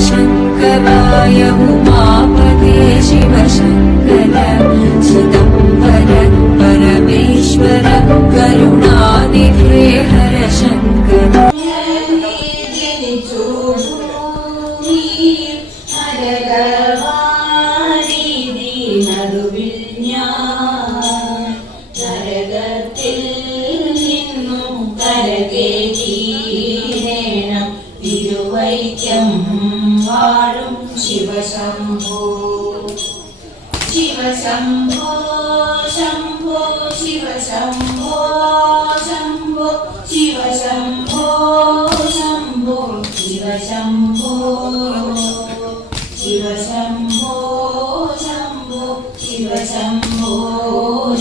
शङ्कराय उमापते शिवशङ्कर चिदम्बर परमेश्वर करुणानिधे हर शङ्कर വാഴും ശിവശംഭോ ശിവശംഭോ ശംഭോ ശിവശംഭോ ശംഭോ ശിവശംഭോ ശംഭോ ശിവശംഭോ ശിവശംഭോ ശംഭോ ശിവശംഭോ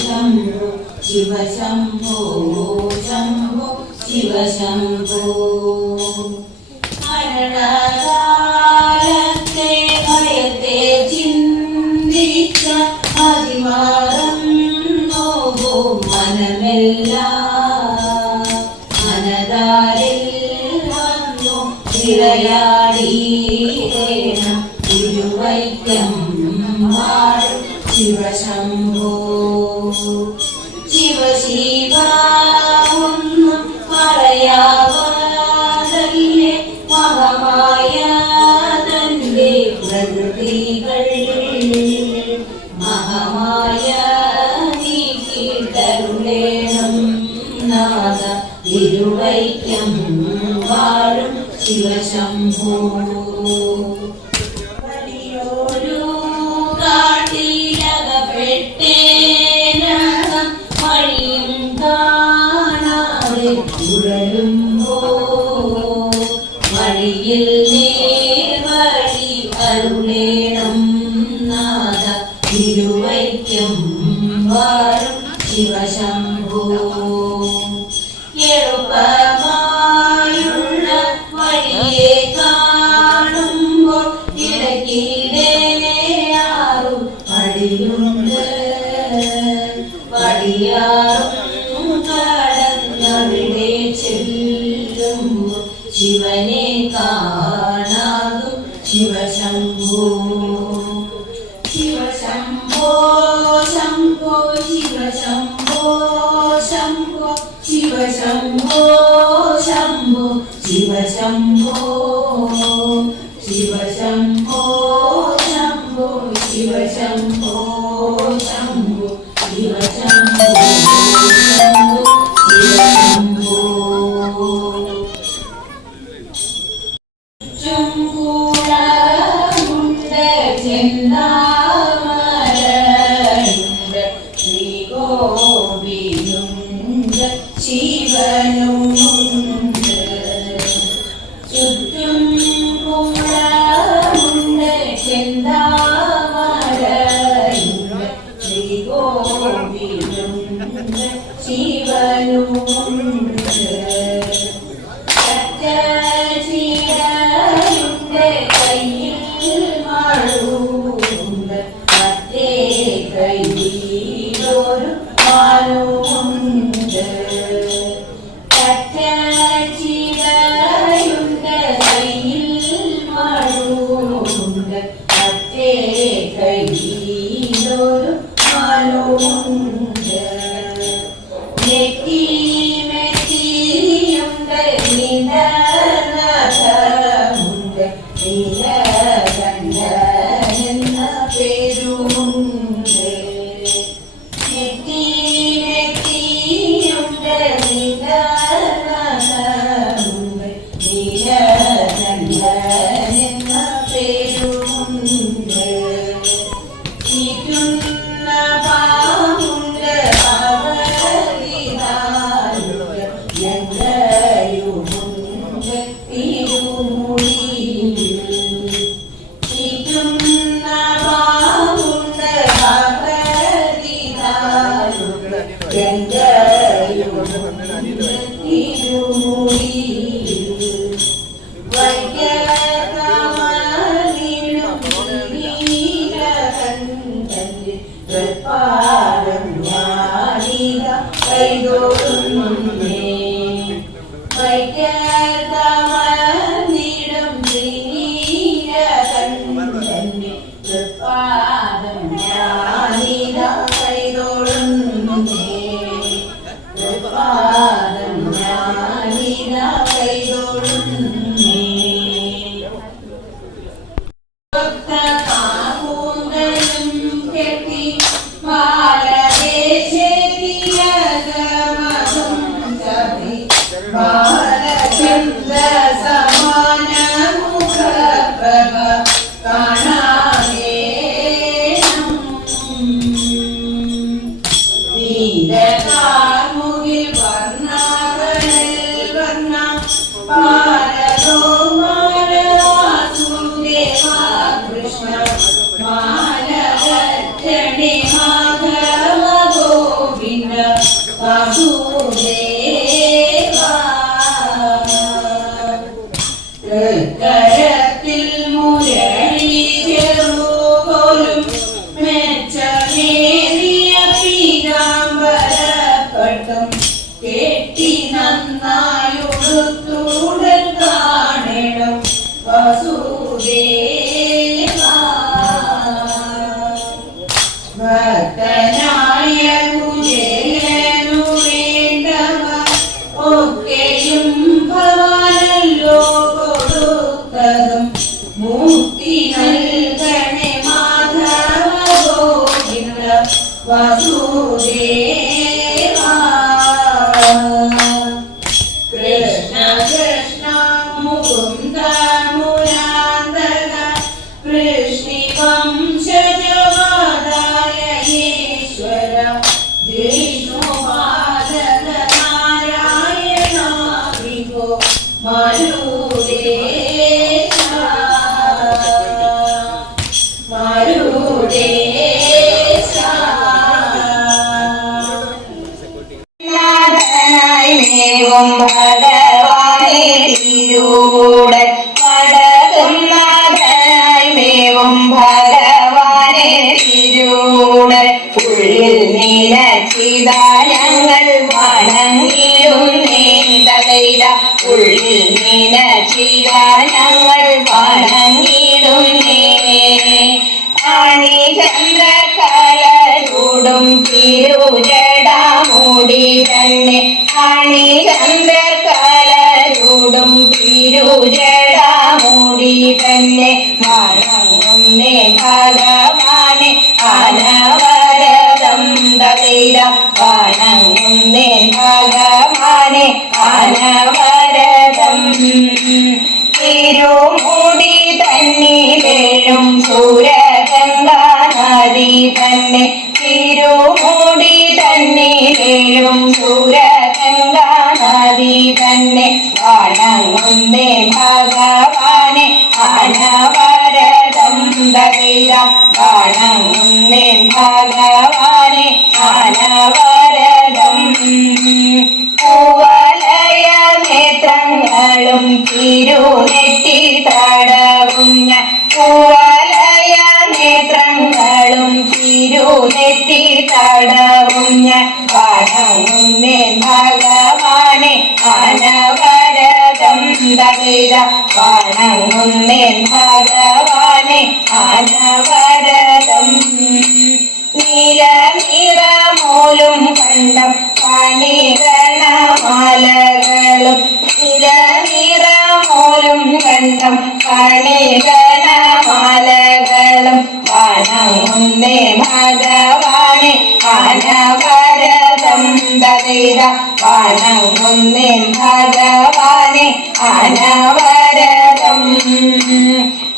ശംഭോ ശിവശംഭോ ശംഭോ ശിവശംഭോ മരണകാലത്തെ ഭയത്തെ ചിന്തിച്ച അതിവാദം നോവും മനമെല്ലാം മനതാരിൽ വന്നു തിരയാടീരണം തിരുവൈക്കം വാഴും ശിവശംഭോ ശിവശിവ ഒന്നും പറയാവാതല്ലേ മഹമായ തന്റെ പ്രകൃതികൾ മഹമായ നീക്കിട്ടരുളേണം നാദ തിരുവൈക്കം വാഴും ശിവശംഭോ വലിയൊരു കാട്ടിലകപ്പെട്ടേനകം വഴിയും കാണാതെ ഉഴലുമ്പോ വഴിയിൽ നേർവഴി അരുളേണം നാദ തിരുവൈക്കം വാഴും ശിവശംഭോ എളുപ്പമായുള്ള വഴിയെ കാണുമ്പോൾ ഇടയ്ക്കിടെയാറും വഴിയുണ്ട് വഴിയാറും കടന്നവിടെ ചെല്ലുമ്പോൾ ശിവനെ കാണാതും ശിവശംഭോ ശിവശംഭോ ശംഭോ ശിവശംഭോ ശംഭോ ശിവശംഭോ ശംഭോ ശിവശംഭോ ശിവശംഭോ ശംഭോ ശിവശംഭോ ശംഭോ ശിവശംഭോ ശംഭോ ശിവശംഭോ ചുങ്കൂളമുണ്ട് ചെന്താമരയുണ്ട് ശ്രീകോവിലുണ്ട് ശിവനുമുണ്ട് ചുറ്റും കൂളമുണ്ട് ചെന്താമരയുണ്ട് ശ്രീകോവിലുണ്ട് ശിവനുമുണ്ട് കയ്യിൽ മാളുണ്ട് മറ്റേ കയ്യിലൊരു മാലുമുണ്ട് കറ്റച്ചിടയുണ്ട് കയ്യിൽ മാളുണ്ട് മറ്റേ കയ്യിലൊരു മാലുമുണ്ട് നെറ്റി മെറ്റിയുണ്ട് നീലനഖമുണ്ട് നീലകണ്ഠ എന്ന പേരുമുണ്ട് നെറ്റി മെറ്റിയുണ്ട് നീലനഖമുണ്ട് നീലകണ്ഠ എന്ന പേരുമുണ്ട് ചീറ്റുന്ന പാമുണ്ട് അവരിതാരുണ്ട് ഞങ്ങളുമുണ്ട് തിരുമുടിയിൽ ചീറ്റുന്ന പാമുണ്ട് അവരിതാരുണ്ട് ഞങ്ങളുമുണ്ട് തിരുമുടിയിൽ വൈകമാലിനും നീലകണ്ഠന്റെ തൃപ്പാദം ഞാനിത കൈതോടുന്നേ വൈകമാലിനും തൃക്കരത്തിൽ മുരളി ചെറുപോലും മെച്ചമേറിയ പീതാംബരപ്പട്ടും കെട്ടി നന്നായുടുത്തൂടൽ കാണണം വസുദേവ. ഭക്തനായ കുചേലനു വേണ്ടവ ഒക്കെയും ഭവാനല്ലോ കൊടുത്തതും മുക്തി നൽകണേ മാധവ ഗോവിന്ദ വസുദേവ. കൃഷ്ണ കൃഷ്ണ മുകുന്ദ മുരാന്തക വൃഷ്ണിവംശജവാദായ ഈശ്വര വിഷ്ണുപാദക നാരായണ വിഭോ മരുടേശ മരുടേശ. നാഥനായും ഭഗവാനെ തിരുവൂടൻ പടകും നാഥനായും ഭഗവാനെ തിരുവൂടൻ ഉള്ളിൽ നിലച്ചിതാ ഞങ്ങൾ വണങ്ങിടുന്നേ തകൈത ഉള്ളിൽ നിലച്ചിതാ ഞങ്ങൾ വണങ്ങിടുന്നേ. ആണിചന്ദ്രകലചൂടും തിരുജടാമുടി തന്നെ ആണിചന്ദ്രകലചൂടും തിരുജടാമുടി തന്നെ വണങ്ങുന്നേ ഭഗവാനെ അനവരതം തകൈത വണങ്ങുന്നേ ഭഗവാനെ അനവരതം. തിരുമുടി തന്നിലേഴും സൂര്യഗംഗാ നദി തന്നെ തിരുമുടി തന്നിലേഴും സൂര്യഗംഗാ നദി തന്നെ വണങ്ങുന്നേ ഭഗവാനെ അനവരതം തകൈത വണങ്ങുന്നേ ഭഗവാനെ അനവരതം. പൂവലയ നേത്രങ്ങളും തിരുനെറ്റി തടവും ഞാൻ പൂവലയ നേത്രങ്ങളും തിരുനെറ്റി തടവും ഞാൻ വണങ്ങുന്നേ ഭഗവാനെ അനവരതം തകൈത വണങ്ങുന്നേ ഭഗവാനെ അനവരതം. നീലനിറമൂലും കണ്ടം പണിഗണമാലകളും നീലനിറമൂലും കണ്ടം പണിഗണമാലകളും വണങ്ങുന്നേ ഭഗവാനെ അനവരതം തകൈത വണങ്ങുന്നേ ഭഗവാനെ അനവരതം.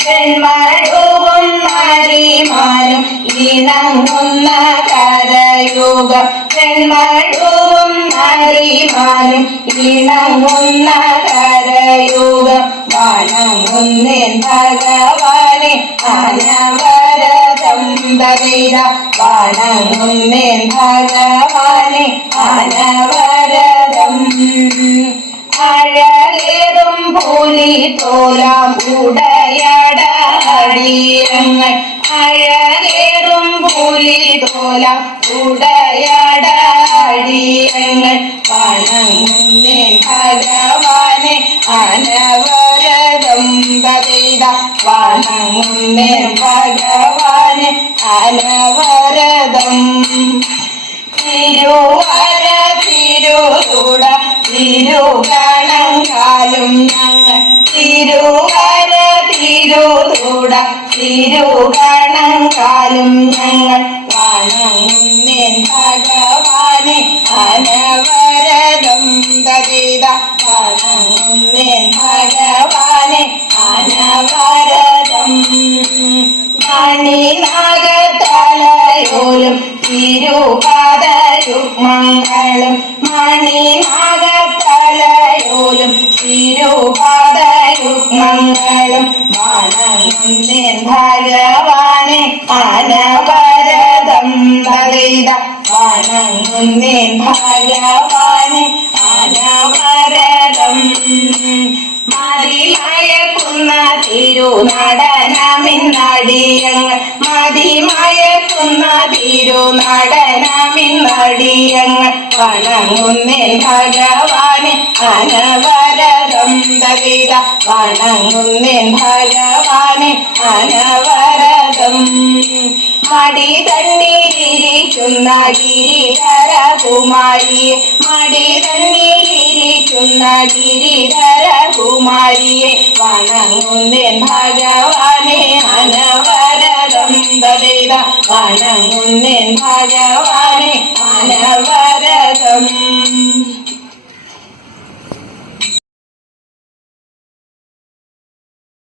പെൺമഴുവും മാരിമാനും ഇണങ്ങുന്ന കരയുഗം പെൺമഴുവും മാരിമാനും ഇണങ്ങുന്ന കരയുഗം വണങ്ങുന്നേ ഭഗവാനെ അനവരതം തകൈത വണങ്ങുന്നേ ഭഗവാനെ അനവരതം. അഴകേറും പൂലി തോലാം ഉടയട അടിയങ്ങൾ അഴകേറും പൂലി തോലാം ഉടയട അടിയങ്ങൾ വണങ്ങുന്നേ ഭഗവാനെ അനവരതം തകൈത വണങ്ങുന്നേ ഭഗവാനെ അനവരതം. തിരുവര തിരുതുട തിരുകണങ്കാലും ഞങ്ങൾ തിരുവര തിരുതുട തിരുകണങ്കാലും ഞങ്ങൾ വണങ്ങുന്നേ ഭഗവാനെ അനവരതം തകൈത വണങ്ങുന്നേ ഭഗവാനെ അനവരതം. മണിനാഗതലയോലും തിരുപാദയുഗ്മങ്ങളും മണിനാഗതലയോലും തിരുപാദയുഗ്മങ്ങളും വണങ്ങുന്നേ ഭഗവാനെ അനവരതം തകൈത വണങ്ങുന്നേ ഭഗവാനെ അനവരതം. മതിയായ മയക്കുന്ന തിരുനടനമിന്നടിയങ്ങൾ മതിമയക്കുന്ന തിരുനടനമിന്നടിയങ്ങൾ വണങ്ങുന്നേൻ ഭഗവാനെ അനവരതം ദവിത വണങ്ങുന്നേൻ ഭഗവാനെ അനവരതം മടി തണ്ണീരിക്കുന്ന ഗിരിധര കുമാരിയെ മടി തണ്ണീരിക്കുന്ന ഗിരിധര കുമാരിയെ വണങ്ങുന്നേൻ ഭഗവാനെ അനവരതം ദവിത വണങ്ങുന്നേൻ ഭഗവാനെ അനവരതം